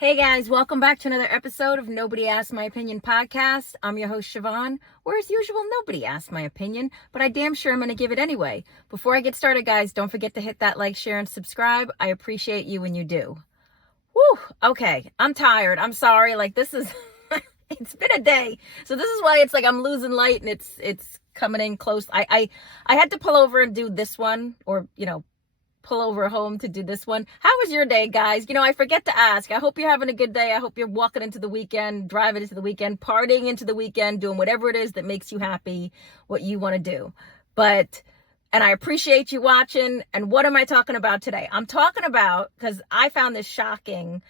Hey guys, welcome back to another episode of Nobody Asked My Opinion podcast. I'm your host Siobhan, where as usual, nobody asked my opinion, but I damn sure I'm going to give it anyway. Before I get started, guys, don't forget to hit that like, share, and subscribe. I appreciate you when you do. Whew, okay, I'm tired. I'm sorry. This is, it's been a day. So this is why it's like I'm losing light and it's coming in close. I had to pull over and do this one, or, pull over home to do this one. How was your day, guys? I forget to ask. I hope you're having a good day. I hope you're walking into the weekend, driving into the weekend, partying into the weekend, doing whatever it is that makes you happy, what you want to do. And I appreciate you watching. And what am I talking about today? I'm talking about, because I found this shocking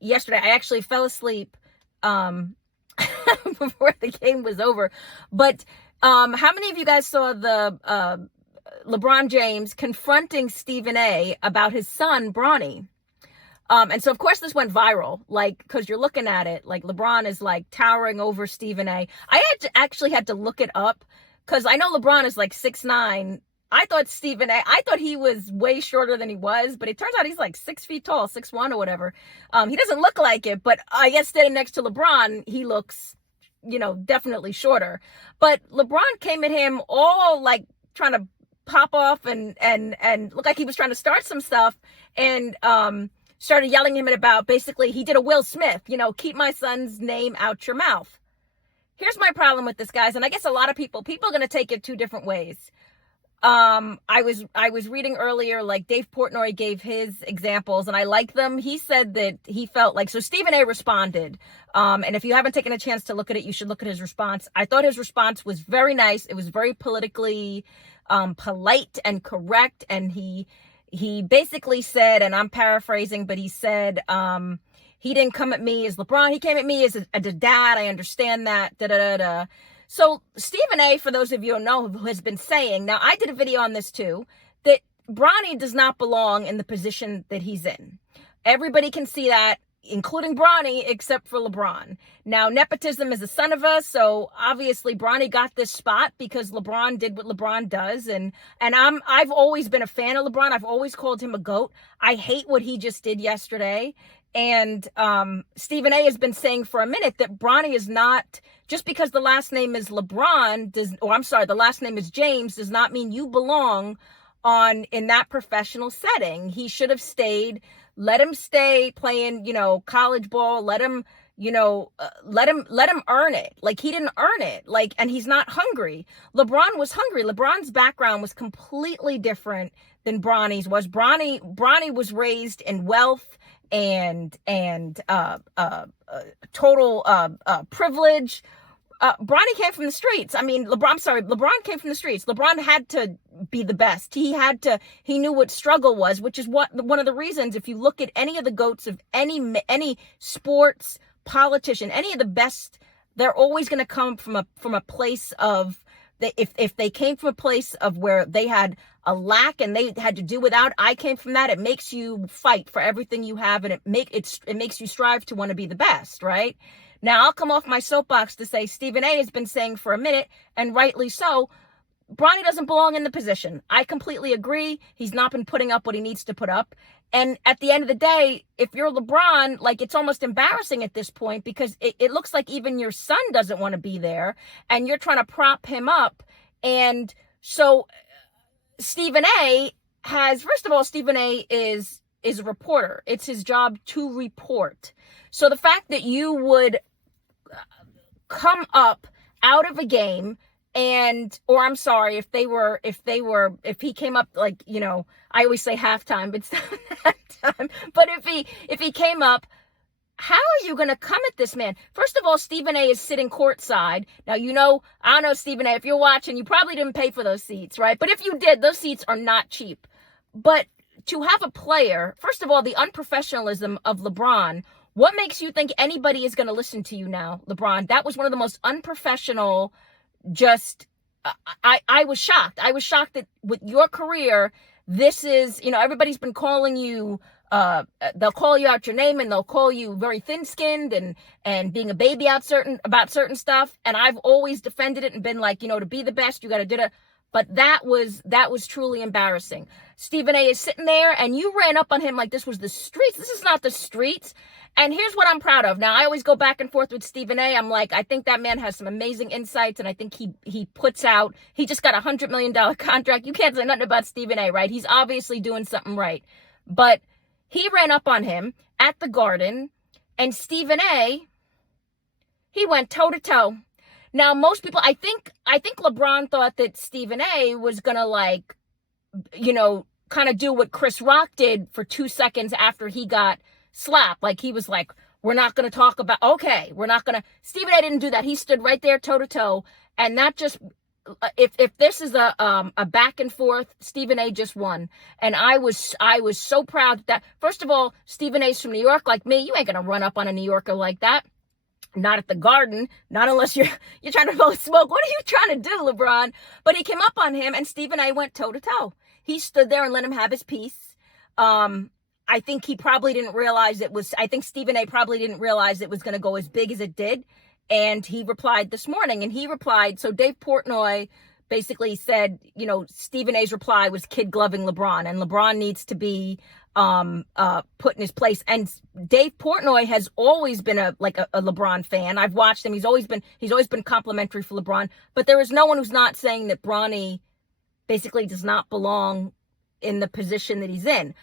yesterday. I actually fell asleep before the game was over. But how many of you guys saw the LeBron James confronting Stephen A about his son, Bronny? And so, of course, this went viral, because you're looking at it, LeBron is, towering over Stephen A. I actually had to look it up, because I know LeBron is, 6'9". I thought he was way shorter than he was, but it turns out he's, 6 feet tall, 6'1" or whatever. He doesn't look like it, but I guess standing next to LeBron, he looks, definitely shorter. But LeBron came at him all, trying to pop off and look like he was trying to start some stuff, and started yelling at him about, basically, he did a Will Smith, keep my son's name out your mouth. Here's my problem with this, guys, and I guess a lot of people are going to take it two different ways. I was reading earlier, Dave Portnoy gave his examples, and I like them. He said that he felt so Stephen A responded, and if you haven't taken a chance to look at it, you should look at his response. I thought his response was very nice. It was very politically polite and correct, and he basically said, and I'm paraphrasing, but he said, he didn't come at me as LeBron, he came at me as a dad. I understand that, da-da-da-da. So Stephen A, for those of you who know, has been saying, now I did a video on this too, that Bronny does not belong in the position that he's in. Everybody can see that, including Bronny, except for LeBron. Now, nepotism is a son of us, so obviously Bronny got this spot because LeBron did what LeBron does, and I've always been a fan of LeBron. I've always called him a GOAT. I hate what he just did yesterday, and Stephen A has been saying for a minute that Bronny is not, just because the last name is LeBron, the last name is James, does not mean you belong in that professional setting. He should have stayed. Let him stay playing, college ball. Let him, let him earn it. He didn't earn it. And he's not hungry. LeBron was hungry. LeBron's background was completely different than Bronny's was. Bronny was raised in wealth and total privilege. Bronny came from the streets. LeBron came from the streets. LeBron had to be the best. He knew what struggle was, which is one of the reasons, if you look at any of the GOATs of any sports politician, any of the best, they're always going to come from a place of, if they came from a place of where they had a lack and they had to do without. I came from that. It makes you fight for everything you have, and it makes you strive to want to be the best, right? Now, I'll come off my soapbox to say Stephen A has been saying for a minute, and rightly so, Bronny doesn't belong in the position. I completely agree. He's not been putting up what he needs to put up. And at the end of the day, if you're LeBron, it's almost embarrassing at this point, because it looks like even your son doesn't want to be there, and you're trying to prop him up. And so Stephen A first of all, Stephen A is a reporter. It's his job to report. So the fact that you would come up out of a game if he came up, I always say halftime, but it's not halftime. But if he came up, how are you going to come at this man? First of all, Stephen A is sitting courtside. Now, I don't know, Stephen A, if you're watching, you probably didn't pay for those seats, right? But if you did, those seats are not cheap. But to have a player, first of all, the unprofessionalism of LeBron. What makes you think anybody is going to listen to you now, LeBron? That was one of the most unprofessional, I was shocked. I was shocked that with your career, this is, everybody's been calling you, they'll call you out your name, and they'll call you very thin-skinned and being a baby about certain stuff. And I've always defended it and been to be the best, you got to do it. But that was truly embarrassing. Stephen A is sitting there and you ran up on him like this was the streets. This is not the streets. And here's what I'm proud of. Now, I always go back and forth with Stephen A. I'm like, I think that man has some amazing insights, and I think he puts out, he just got $100 million contract. You can't say nothing about Stephen A, right? He's obviously doing something right. But he ran up on him at the Garden, and Stephen A, he went toe-to-toe. Now, most people, I think LeBron thought that Stephen A was going to, like, you know, kind of do what Chris Rock did for 2 seconds after he got slapped. Like, he was like, we're not going to talk about, okay, we're not going to. Stephen A didn't do that. He stood right there toe-to-toe, and that just, if this is a back and forth, Stephen A just won. And I was so proud that, first of all, Stephen A's from New York, like me. You ain't going to run up on a New Yorker like that. Not at the Garden, not unless you're trying to blow smoke. What are you trying to do, LeBron? But he came up on him, and Stephen A went toe-to-toe. He stood there and let him have his piece. I think he probably didn't realize I think Stephen A probably didn't realize it was going to go as big as it did. And he replied this morning, and he replied, so Dave Portnoy basically said, you know, Stephen A's reply was kid gloving LeBron, and LeBron needs to be put in his place. And Dave Portnoy has always been a LeBron fan. I've watched him. He's always been complimentary for LeBron, but there is no one who's not saying that Bronny basically does not belong in the position that he's in.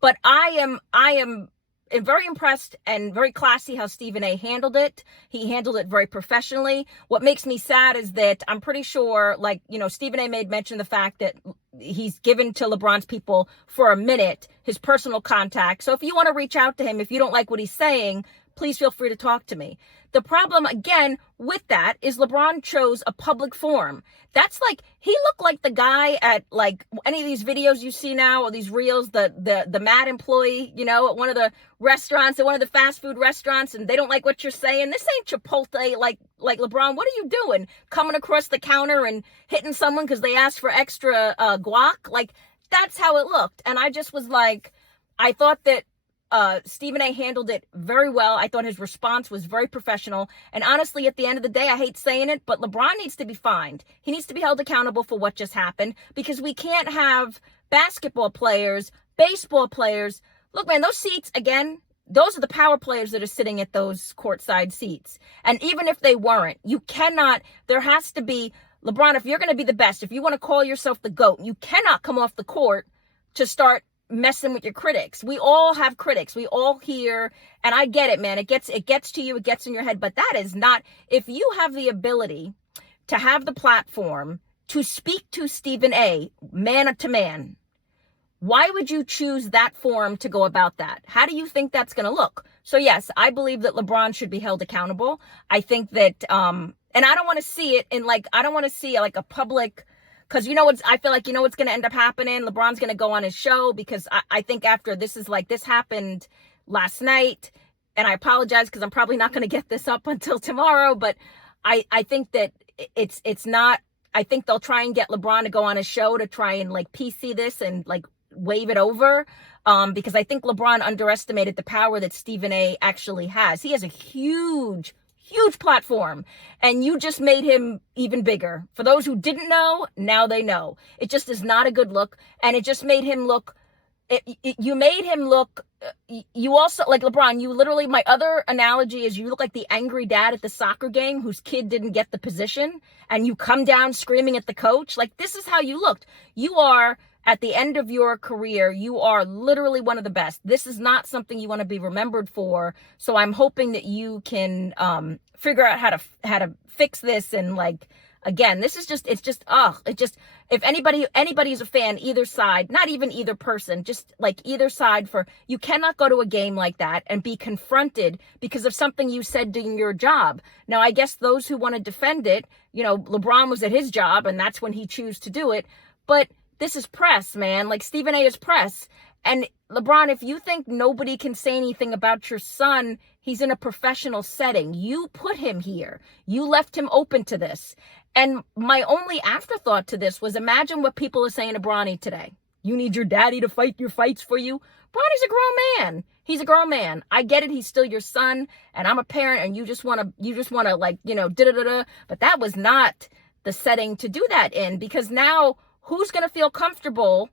But I am very impressed and very classy how Stephen A handled it. He handled it very professionally. What makes me sad is that I'm pretty sure, like, you know, Stephen A made mention of the fact that he's given to LeBron's people for a minute his personal contact. So if you want to reach out to him, if you don't like what he's saying, please feel free to talk to me. The problem, again, with that is LeBron chose a public forum. That's like, he looked like the guy at, like, any of these videos you see now, or these reels, the mad employee, you know, at one of the restaurants, at one of the fast food restaurants, and they don't like what you're saying. This ain't Chipotle, like LeBron. What are you doing? Coming across the counter and hitting someone because they asked for extra guac? Like, that's how it looked. And I just was like, I thought that Stephen A handled it very well. I thought his response was very professional. And honestly, at the end of the day, I hate saying it, but LeBron needs to be fined. He needs to be held accountable for what just happened, because we can't have basketball players, baseball players. Look, man, those seats, again, those are the power players that are sitting at those courtside seats. And even if they weren't, you cannot, there has to be, LeBron, if you're going to be the best, if you want to call yourself the GOAT, you cannot come off the court to start messing with your critics. We all have critics. We all hear, and I get it, man. It gets to you. It gets in your head. But that is not, if you have the ability to have the platform to speak to Stephen A, man to man, why would you choose that forum to go about that? How do you think that's going to look? So yes, I believe that LeBron should be held accountable. I think that, and I don't want to see it in I don't want to see like a public, because I feel like what's going to end up happening. LeBron's going to go on his show, because I think after this happened last night, and I apologize because I'm probably not going to get this up until tomorrow, but I think that it's not, I think they'll try and get LeBron to go on a show to try and PC this and wave it over, because I think LeBron underestimated the power that Stephen A actually has. He has a huge platform, and you just made him even bigger. For those who didn't know, now they know. It just is not a good look, and it just made him look, you made him look, you also, like LeBron, you literally, my other analogy is you look like the angry dad at the soccer game whose kid didn't get the position, and you come down screaming at the coach. This is how you looked. You are, at the end of your career, you are literally one of the best. This is not something you want to be remembered for. So I'm hoping that you can figure out how to fix this. And again, this is just, if anybody's a fan, either side, not even either person, just either side, you cannot go to a game like that and be confronted because of something you said doing your job. Now, I guess those who want to defend it, LeBron was at his job and that's when he chose to do it. But this is press, man. Stephen A is press. And LeBron, if you think nobody can say anything about your son, he's in a professional setting. You put him here. You left him open to this. And my only afterthought to this was, imagine what people are saying to Bronny today. You need your daddy to fight your fights for you. Bronny's a grown man. He's a grown man. I get it. He's still your son, and I'm a parent, and you just want to da-da-da-da. But that was not setting to do that in, because now who's going to feel comfortable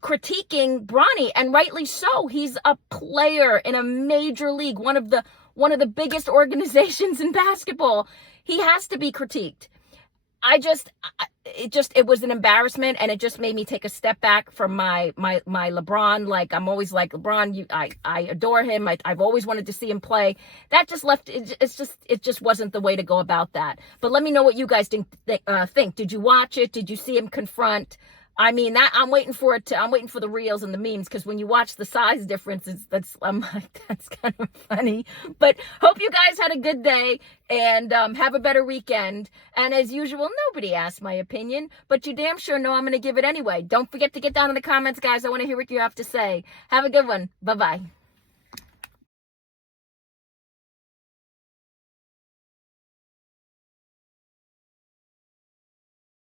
critiquing Bronny? And rightly so. He's a player in a major league, one of the biggest organizations in basketball. He has to be critiqued. It was an embarrassment, and it just made me take a step back from my LeBron. Like, I'm always like, LeBron, I adore him. I've always wanted to see him play. That just left, it just wasn't the way to go about that. But let me know what you guys think. Did you watch it? Did you see him confront? I mean, that I'm waiting for the reels and the memes, because when you watch the size differences, I'm like, that's kind of funny. But hope you guys had a good day, and have a better weekend. And as usual, nobody asked my opinion, but you damn sure know I'm going to give it anyway. Don't forget to get down in the comments, guys. I want to hear what you have to say. Have a good one. Bye-bye.